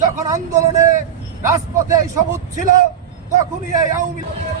যখন আন্দোলনে রাজপথে এই সবুজ ছিল তখনই এই আওয়ামী লীগের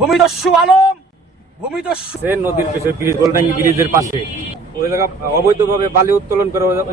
ভূমিদস্যু আলম, ভূমিদস্যু নদীর পাশে ব্রিজ গোলডাঙ্গি ব্রিজের পাশে। ওই জায়গা অবৈধভাবে বালি উত্তোলন করে